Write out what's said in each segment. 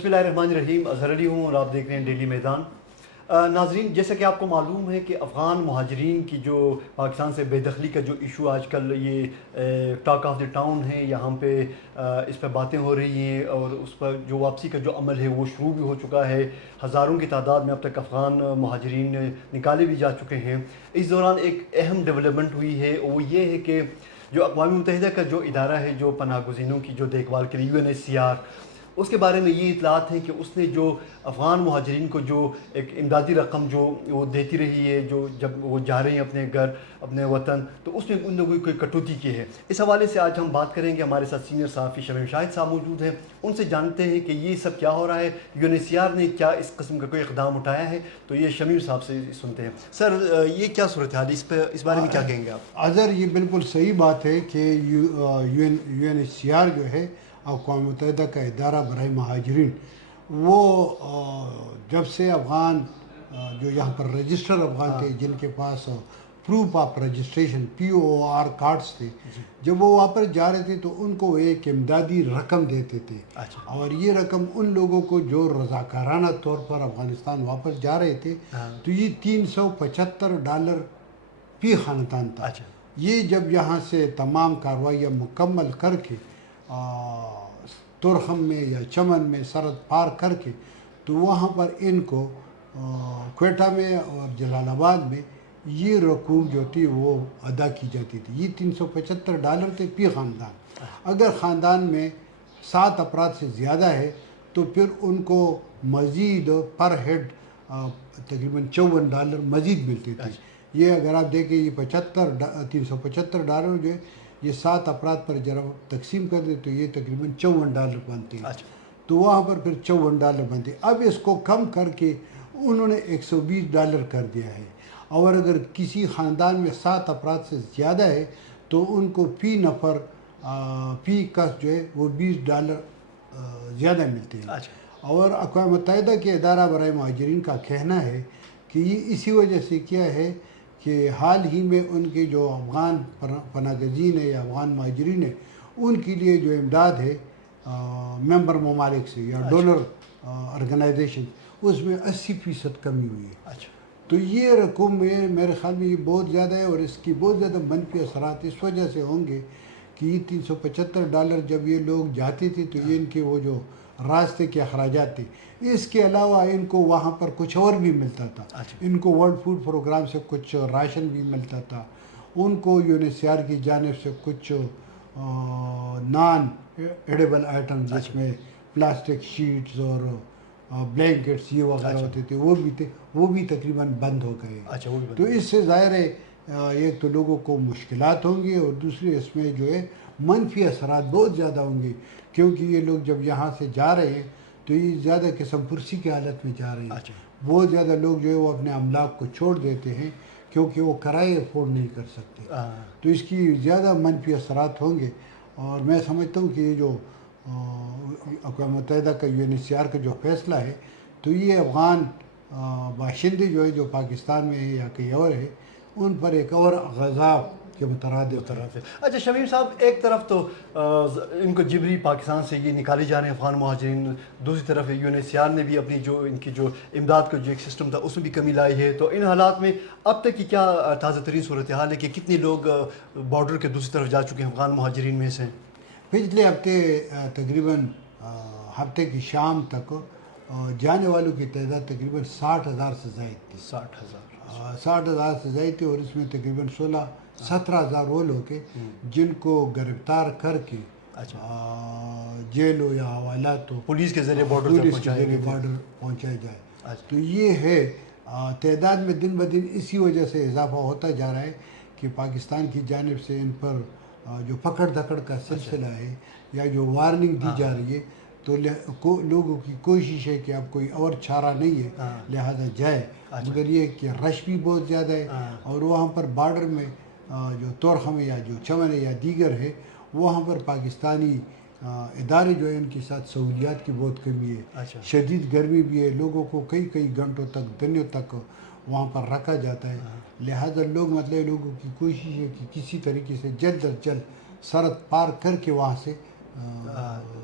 بسم اللہ الرحمن الرحیم، اظہر علی ہوں اور آپ دیکھ رہے ہیں ڈیلی میدان۔ ناظرین، جیسا کہ آپ کو معلوم ہے کہ افغان مہاجرین کی جو پاکستان سے بے دخلی کا جو ایشو آج کل یہ ٹاک آف دی ٹاؤن ہے، یہاں پہ اس پہ باتیں ہو رہی ہیں اور اس پر جو واپسی کا جو عمل ہے وہ شروع بھی ہو چکا ہے۔ ہزاروں کی تعداد میں اب تک افغان مہاجرین نکالے بھی جا چکے ہیں۔ اس دوران ایک اہم ڈیولپمنٹ ہوئی ہے، وہ یہ ہے کہ جو اقوام متحدہ کا جو ادارہ ہے جو پناہ گزینوں کی جو دیکھ بھال کے لیے UNHCR، اس کے بارے میں یہ اطلاعات ہیں کہ اس نے جو افغان مہاجرین کو جو ایک امدادی رقم جو وہ دیتی رہی ہے، جو جب وہ جا رہے ہیں اپنے گھر اپنے وطن، تو اس میں ان نے کوئی کٹوتی کی ہے۔ اس حوالے سے آج ہم بات کریں گے۔ ہمارے ساتھ سینئر صحافی شمیم شاہد صاحب موجود ہیں، ان سے جانتے ہیں کہ یہ سب کیا ہو رہا ہے، UNHCR نے کیا اس قسم کا کوئی اقدام اٹھایا ہے۔ تو یہ شمیم صاحب سے سنتے ہیں۔ سر، یہ کیا صورتحال ہے، اس بارے میں کیا کہیں گے آپ؟ اظہر، یہ بالکل صحیح بات ہے کہ UNHCR جو ہے اقوام متحدہ کا ادارہ برائے مہاجرین، وہ جب سے افغان جو یہاں پر رجسٹر افغان تھے، جن کے پاس proof of registration POR cards تھے، جب وہ واپس جا رہے تھے تو ان کو ایک امدادی رقم دیتے تھے، اور یہ رقم ان لوگوں کو جو رضاکارانہ طور پر افغانستان واپس جا رہے تھے، تو یہ $375 فی خاندان تھا۔ یہ جب یہاں سے تمام کارروائیاں مکمل کر کے ترخم میں یا چمن میں سرحد پار کر کے، تو وہاں پر ان کو کوئٹہ میں اور جلال آباد میں یہ رقوم جو تھی وہ ادا کی جاتی تھی۔ یہ $375 تھے فی خاندان۔ اگر خاندان میں 7 افراد سے زیادہ ہے تو پھر ان کو مزید پر ہیڈ تقریباً $54 مزید ملتے تھے۔ یہ اگر آپ دیکھیں، یہ $375 جو ہے یہ 7 افراد پر جب تقسیم کر دیں تو یہ تقریباً $54 بنتے ہیں۔ تو وہاں پر پھر $54 بنتے ہیں۔ اب اس کو کم کر کے انہوں نے $120 کر دیا ہے، اور اگر کسی خاندان میں 7 افراد سے زیادہ ہے تو ان کو فی نفر فی کس جو ہے وہ $20 زیادہ ملتے ہیں۔ اور اقوام متحدہ کے ادارہ برائے مہاجرین کا کہنا ہے کہ یہ اسی وجہ سے کیا ہے کہ حال ہی میں ان کے جو افغان پناہ گزین ہے یا افغان مہاجرین ہے، ان کے لیے جو امداد ہے ممبر ممالک سے یا ڈونر آرگنائزیشن، اس میں 80% کمی ہوئی ہے۔ تو یہ رقم میرے خیال میں یہ بہت زیادہ ہے، اور اس کی بہت زیادہ منفی اثرات اس وجہ سے ہوں گے کہ یہ $375 جب یہ لوگ جاتے تھے تو یہ ان کے وہ جو راستے کے اخراجات تھے، اس کے علاوہ ان کو وہاں پر کچھ اور بھی ملتا تھا۔ ان کو ورلڈ فوڈ پروگرام سے کچھ راشن بھی ملتا تھا، ان کو UNHCR کی جانب سے کچھ نان ایڈیبل آئٹم جس میں پلاسٹک شیٹس اور بلینکٹس یہ وغیرہ ہوتے تھے، وہ بھی تقریباً بند ہو گئے۔ تو اس سے ظاہر ہے ایک تو لوگوں کو مشکلات ہوں گی، اور دوسرے اس میں جو ہے منفی اثرات بہت زیادہ ہوں گے، کیونکہ یہ لوگ جب یہاں سے جا رہے ہیں تو یہ زیادہ قسم پرسی کی حالت میں جا رہے ہیں۔ بہت زیادہ لوگ جو ہے وہ اپنے املاک کو چھوڑ دیتے ہیں کیونکہ وہ کرائے افورڈ نہیں کر سکتے، تو اس کی زیادہ منفی اثرات ہوں گے۔ اور میں سمجھتا ہوں کہ یہ جو اقوام متحدہ کا UNHCR کا جو فیصلہ ہے، تو یہ افغان باشندے جو ہے جو پاکستان میں ہے یا کہیں اور ہے، ان پر ایک اور غذاب کے مترادف ہے۔ اچھا شمیم صاحب، ایک طرف تو ان کو جبری پاکستان سے یہ نکالے جا رہے ہیں افغان مہاجرین، دوسری طرف UNHCR نے بھی اپنی جو ان کی جو امداد کا جو ایک سسٹم تھا اس میں بھی کمی لائی ہے۔ تو ان حالات میں اب تک کی کیا تازہ ترین صورتحال ہے کہ کتنے لوگ بارڈر کے دوسری طرف جا چکے ہیں افغان مہاجرین میں سے؟ پچھلے ہفتے تقریباً ہفتے کی شام تک جانے والوں کی تعداد تقریباً 60,000 سے زائد تھی۔ 60,000 سے زائد تھی، اور اس میں تقریباً 17,000 وہ لوگ ہیں جن کو گرفتار کر کے جیل ہو یا حوالات ہو، پولیس کے ذریعے بارڈر پہنچایا جائے۔ تو یہ ہے تعداد میں دن بدن اسی وجہ سے اضافہ ہوتا جا رہا ہے کہ پاکستان کی جانب سے ان پر جو پکڑ دھکڑ کا سلسلہ ہے یا جو وارننگ دی جا رہی ہے، تو لوگوں کی کوشش ہے کہ اب کوئی اور چارہ نہیں ہے لہذا جائے، مگر یہ کہ رش بھی بہت زیادہ ہے، اور وہاں پر بارڈر میں جو تورخم ہے یا جو چمن ہے یا دیگر ہے، وہاں پر پاکستانی ادارے جو ہیں ان کے ساتھ سہولیات کی بہت کمی ہے۔ شدید گرمی بھی ہے، لوگوں کو کئی گھنٹوں تک دنوں تک وہاں پر رکھا جاتا ہے، لہذا لوگوں کی کوشش ہے کہ کسی طریقے سے جلد از جلد سرحد پار کر کے وہاں سے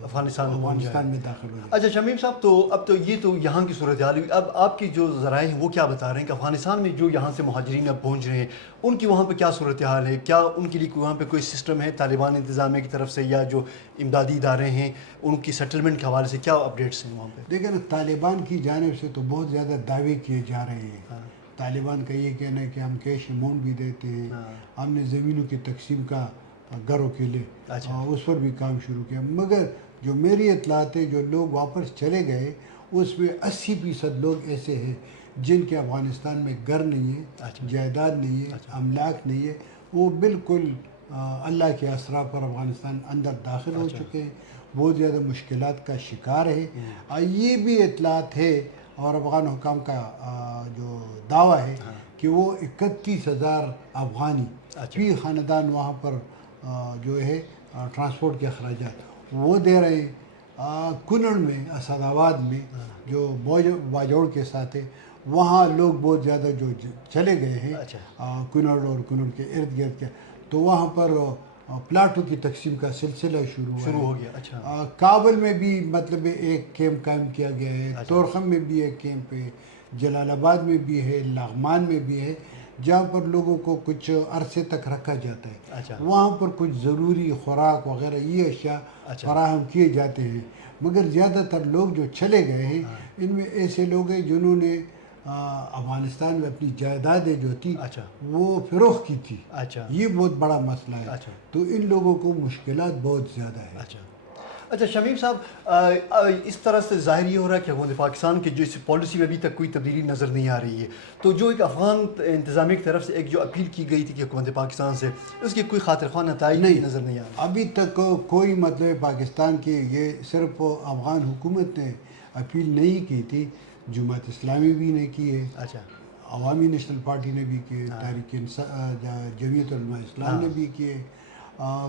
افغانستان میں داخل ہو جائے۔ اچھا شمیم صاحب، تو اب تو یہ تو یہاں کی صورتحال ہوئی، اب آپ کی جو ذرائع ہیں وہ کیا بتا رہے ہیں کہ افغانستان میں جو یہاں سے مہاجرین اب پہنچ رہے ہیں ان کی وہاں پہ کیا صورتحال ہے؟ کیا ان کے لیے وہاں پہ کوئی سسٹم ہے طالبان انتظامیہ کی طرف سے، یا جو امدادی ادارے ہیں ان کی سیٹلمنٹ کے حوالے سے کیا اپڈیٹس ہیں وہاں پہ؟ دیکھیں نا، طالبان کی جانب سے تو بہت زیادہ دعوے کیے جا رہے ہیں۔ طالبان کا یہ کہنا ہے کہ ہم کیش اماؤنٹ بھی دیتے ہیں، ہم نے زمینوں کی تقسیم کا گھروں کے لیے اس پر بھی کام شروع کیا، مگر جو میری اطلاعات ہے جو لوگ واپس چلے گئے اس میں 80% لوگ ایسے ہیں جن کے افغانستان میں گھر نہیں ہے، جائیداد نہیں ہے، املاک نہیں ہے، وہ بالکل اللہ کے اسرا پر افغانستان اندر داخل ہو چکے ہیں، بہت زیادہ مشکلات کا شکار ہے۔ یہ بھی اطلاعات ہے اور افغان حکام کا جو دعویٰ ہے کہ وہ 31,000 افغانی فی خاندان وہاں پر جو ہے ٹرانسپورٹ کے اخراجات وہ دے رہے ہیں۔ کنڑ میں، اسد آباد میں جو باجوڑ کے ساتھ ہے، وہاں لوگ بہت زیادہ جو چلے گئے ہیں کنڑ اور کنڑ کے ارد گرد کے، تو وہاں پر پلاٹوں کی تقسیم کا سلسلہ شروع ہو گیا۔ کابل میں بھی مطلب ایک کیمپ قائم کیا گیا ہے، تورخم میں بھی ایک کیمپ ہے، جلال آباد میں بھی ہے، لغمان میں بھی ہے، جہاں پر لوگوں کو کچھ عرصے تک رکھا جاتا ہے۔ وہاں پر کچھ ضروری خوراک وغیرہ یہ اشیاء فراہم کیے جاتے ہیں، مگر زیادہ تر لوگ جو چلے گئے ہیں ان میں ایسے لوگ ہیں جنہوں نے افغانستان میں اپنی جائیدادیں جو تھی وہ فروخت کی تھی۔ یہ بہت بڑا مسئلہ ہے، تو ان لوگوں کو مشکلات بہت زیادہ ہے۔ اچھا شمیم صاحب، اس طرح سے ظاہر یہ ہو رہا ہے کہ حکومت پاکستان کی جو اس پالیسی میں ابھی تک کوئی تبدیلی نظر نہیں آ رہی ہے، تو جو ایک افغان انتظامیہ کی طرف سے ایک جو اپیل کی گئی تھی کہ حکومت پاکستان سے، اس کی کوئی خاطر خواہ نتائج نظر نہیں آ رہا ابھی تک کوئی مطلب پاکستان کی، یہ صرف افغان حکومت نے اپیل نہیں کی تھی، جماعت اسلامی بھی نے کی ہے، عوامی نیشنل پارٹی نے بھی کی ہے، تحریک جمعیت علماء اسلام نے بھی کی ہے،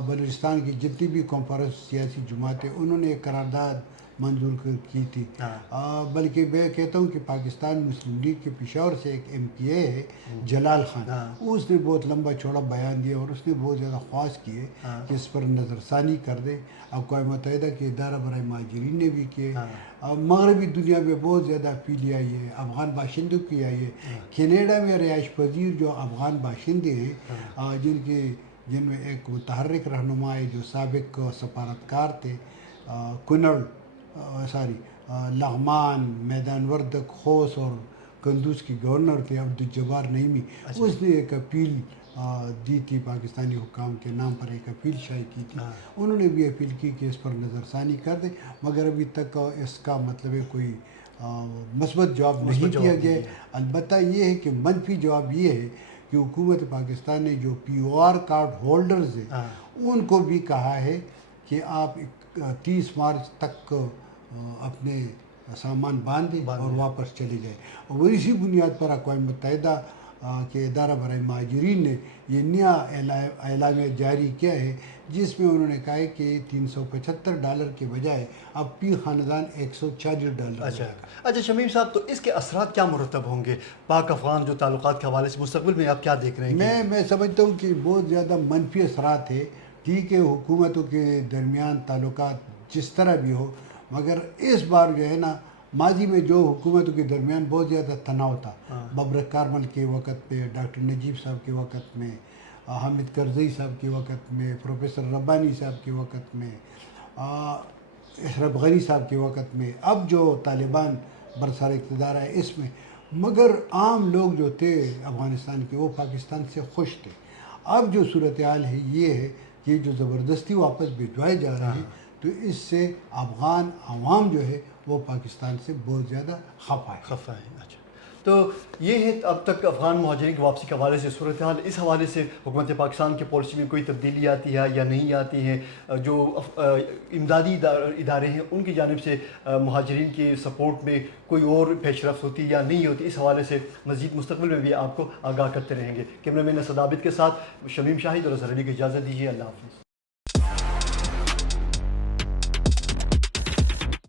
بلوچستان کی جتنی بھی کانفرنس سیاسی جماعتیں انہوں نے ایک قرارداد منظور کی تھی۔ بلکہ میں کہتا ہوں کہ پاکستان مسلم لیگ کے پشاور سے ایک ایم پی اے ہے جلال خان، اس نے بہت لمبا چوڑا بیان دیا اور اس نے بہت زیادہ خواہش کی ہے کہ اس پر نظر ثانی کر دے۔ اقوام متحدہ کے ادارہ برائے مہاجرین نے بھی کیے، مغربی دنیا میں بہت زیادہ اپیل آئی ہے، افغان باشندوں کی آئی ہے، کینیڈا میں رہائش پذیر جو افغان باشندے ہیں جن میں ایک متحرک رہنما ہے جو سابق سفارتکار تھے، کنڑ لغمان، میدان وردک، خوست اور قندوز کی گورنر تھے عبدالجبار نعیمی، اس نے ایک اپیل دی تھی، پاکستانی حکام کے نام پر ایک اپیل شائع کی تھی، انہوں نے بھی اپیل کی کہ اس پر نظر ثانی کر دیں، مگر ابھی تک اس کا مطلب ہے کوئی مثبت جواب نہیں دیا گیا۔ البتہ یہ ہے کہ منفی جواب یہ ہے کہ حکومت پاکستان نے جو پی او آر کارڈ ہولڈرز ہیں ان کو بھی کہا ہے کہ آپ 30 مارچ تک اپنے سامان باندھیں اور واپس چلے جائیں، اور اسی بنیاد پر اقوام متحدہ کے ادارہ برائے مہاجرین نے یہ نیا اعلامیہ جاری کیا ہے، جس میں انہوں نے کہا ہے کہ $375 کے بجائے اب فی خاندان $140 اچھا شمیم صاحب، تو اس کے اثرات کیا مرتب ہوں گے پاک افغان جو تعلقات کے حوالے سے مستقبل میں آپ کیا دیکھ رہے ہیں؟ میں سمجھتا ہوں کہ بہت زیادہ منفی اثرات ہے۔ ٹھیک ہے، حکومتوں کے درمیان تعلقات جس طرح بھی ہو، مگر اس بار جو ہے نا، ماضی میں جو حکومتوں کے درمیان بہت زیادہ تناؤ تھا، مبرک کارمل کے وقت پہ، ڈاکٹر نجیب صاحب کے وقت میں، حامد کرزئی صاحب کے وقت میں، پروفیسر ربانی صاحب کے وقت میں، اشرف غنی صاحب کے وقت میں، اب جو طالبان برسر اقتدار ہے اس میں، مگر عام لوگ جو تھے افغانستان کے وہ پاکستان سے خوش تھے۔ اب جو صورتحال ہے یہ ہے کہ جو زبردستی واپس بھجوائے جا رہے ہیں، تو اس سے افغان عوام جو ہے وہ پاکستان سے بہت زیادہ خفا ہے۔ اچھا، تو یہ ہے اب تک افغان مہاجرین کی واپسی کے حوالے سے صورتحال۔ اس حوالے سے حکومت پاکستان کی پالیسی میں کوئی تبدیلی آتی ہے یا نہیں آتی ہے؟ جو امدادی ادارے ہیں ان کی جانب سے مہاجرین کی سپورٹ میں کوئی اور پیش رفت ہوتی ہے یا نہیں ہوتی؟ اس حوالے سے مزید مستقبل میں بھی آپ کو آگاہ کرتے رہیں گے۔ کیمرہ مین اسد عابد کے ساتھ شمیم شاہد اور اظہر علی کو اجازت دیجیے، اللہ حافظ۔